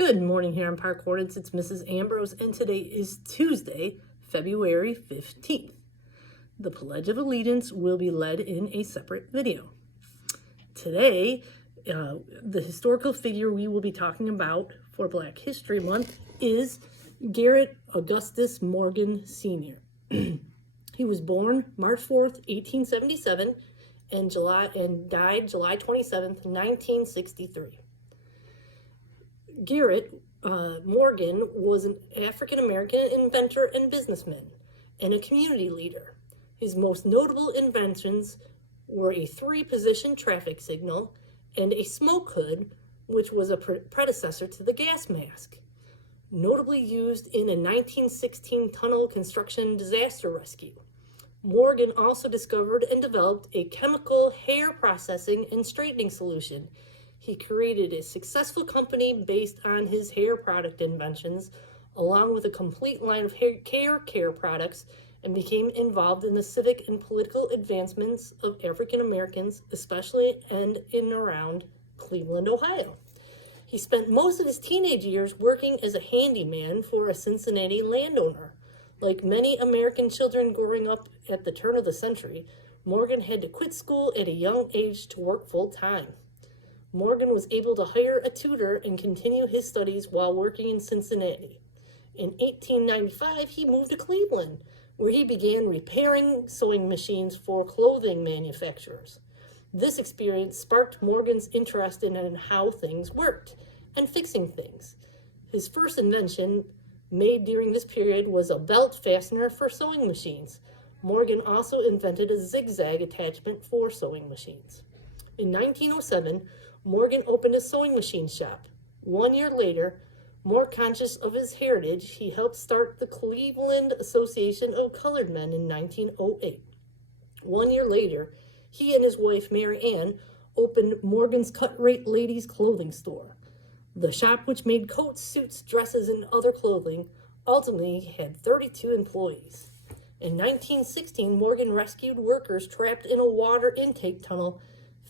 Good morning here on Park Hornets. It's Mrs. Ambrose, and today is Tuesday, February 15th. The Pledge of Allegiance will be led in a separate video. Today, the historical figure we will be talking about for Black History Month is Garrett Augustus Morgan Sr. He was born March 4th, 1877, and died July 27th, 1963. Garrett Morgan was an African-American inventor and businessman, and a community leader. His most notable inventions were a 3-position traffic signal and a smoke hood, which was a predecessor to the gas mask. Notably used in a 1916 tunnel construction disaster rescue. Morgan also discovered and developed a chemical hair processing and straightening solution. He created a successful company based on his hair product inventions, along with a complete line of hair care products, and became involved in the civic and political advancements of African Americans, especially and in around Cleveland, Ohio. He spent most of his teenage years working as a handyman for a Cincinnati landowner. Like many American children growing up at the turn of the century, Morgan had to quit school at a young age to work full-time. Morgan was able to hire a tutor and continue his studies while working in Cincinnati. In 1895, he moved to Cleveland, where he began repairing sewing machines for clothing manufacturers. This experience sparked Morgan's interest in how things worked and fixing things. His first invention made during this period was a belt fastener for sewing machines. Morgan also invented a zigzag attachment for sewing machines. In 1907, Morgan opened a sewing machine shop. 1 year later, more conscious of his heritage, he helped start the Cleveland Association of Colored Men in 1908. 1 year later, he and his wife, Mary Ann, opened Morgan's Cut Rate Ladies Clothing Store. The shop, which made coats, suits, dresses, and other clothing, ultimately had 32 employees. In 1916, Morgan rescued workers trapped in a water intake tunnel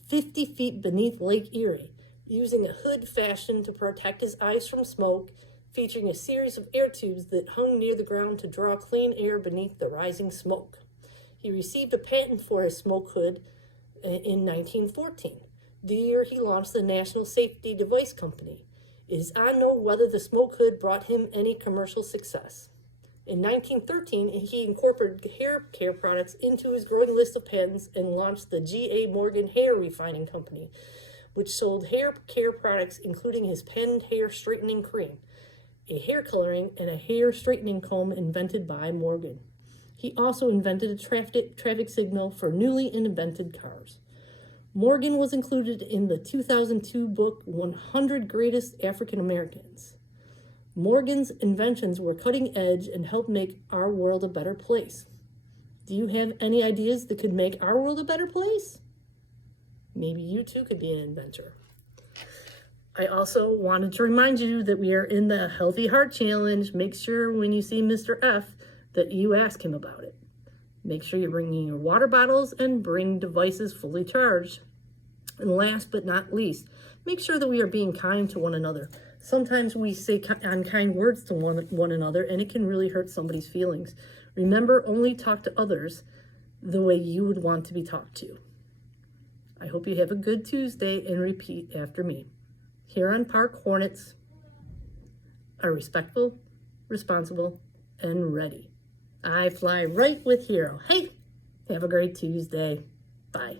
50 feet beneath Lake Erie, using a hood fashioned to protect his eyes from smoke, featuring a series of air tubes that hung near the ground to draw clean air beneath the rising smoke. He received a patent for his smoke hood in 1914, the year he launched the National Safety Device Company. It is unknown whether the smoke hood brought him any commercial success. In 1913, he incorporated hair care products into his growing list of patents and launched the G.A. Morgan Hair Refining Company, which sold hair care products including his patented hair straightening cream, a hair coloring, and a hair straightening comb invented by Morgan. He also invented a traffic signal for newly invented cars. Morgan was included in the 2002 book 100 Greatest African Americans. Morgan's inventions were cutting edge and helped make our world a better place. Do you have any ideas that could make our world a better place? Maybe you too could be an inventor. I also wanted to remind you that we are in the Healthy Heart Challenge. Make sure when you see Mr. F that you ask him about it. Make sure you're bringing your water bottles and bring devices fully charged. And last but not least, make sure that we are being kind to one another. Sometimes we say unkind words to one another, and it can really hurt somebody's feelings. Remember, only talk to others the way you would want to be talked to. I hope you have a good Tuesday, and repeat after me. Here on Park Hornets are respectful, responsible, and ready. I fly right with Hero. Hey, have a great Tuesday. Bye.